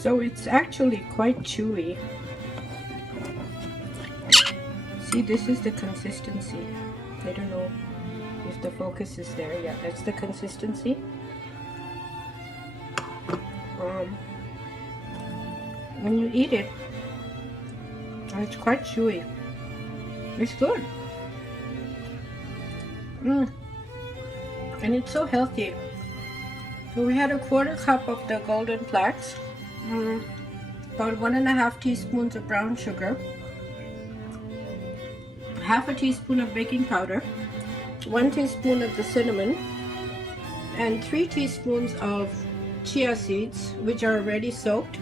So it's actually quite chewy. See, this is the consistency. I don't know if the focus is there. Yeah, that's the consistency. When you eat it, it's quite chewy. It's good. And it's so healthy. So we had a 1/4 cup of the golden flax, about 1.5 teaspoons of brown sugar, 1/2 teaspoon of baking powder, 1 teaspoon of the cinnamon, and 3 teaspoons of chia seeds, which are already soaked,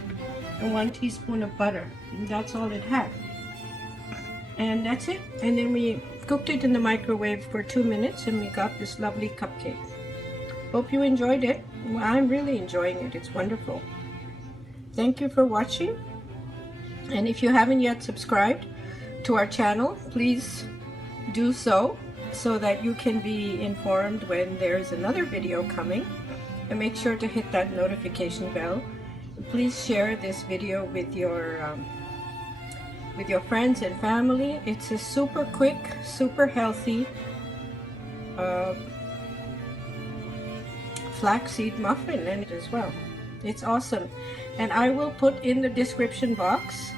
and 1 teaspoon of butter. And that's all it had. And that's it. And then we cooked it in the microwave for 2 minutes and we got this lovely cupcake. Hope you enjoyed it. Well, I'm really enjoying it. It's wonderful. Thank you for watching. And if you haven't yet subscribed to our channel, please do so that you can be informed when there's another video coming. And make sure to hit that notification bell. Please share this video with your friends and family. It's a super quick, super healthy flaxseed muffin in it as well. It's awesome. And I will put in the description box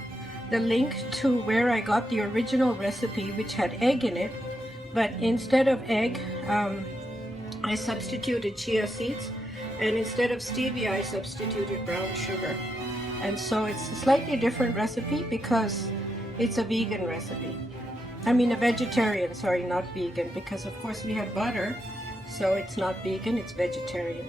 the link to where I got the original recipe, which had egg in it, but instead of egg I substituted chia seeds, and instead of stevia I substituted brown sugar. And so it's a slightly different recipe because it's a vegan recipe. I mean a vegetarian, sorry, not vegan, because of course we have butter, so it's not vegan, it's vegetarian.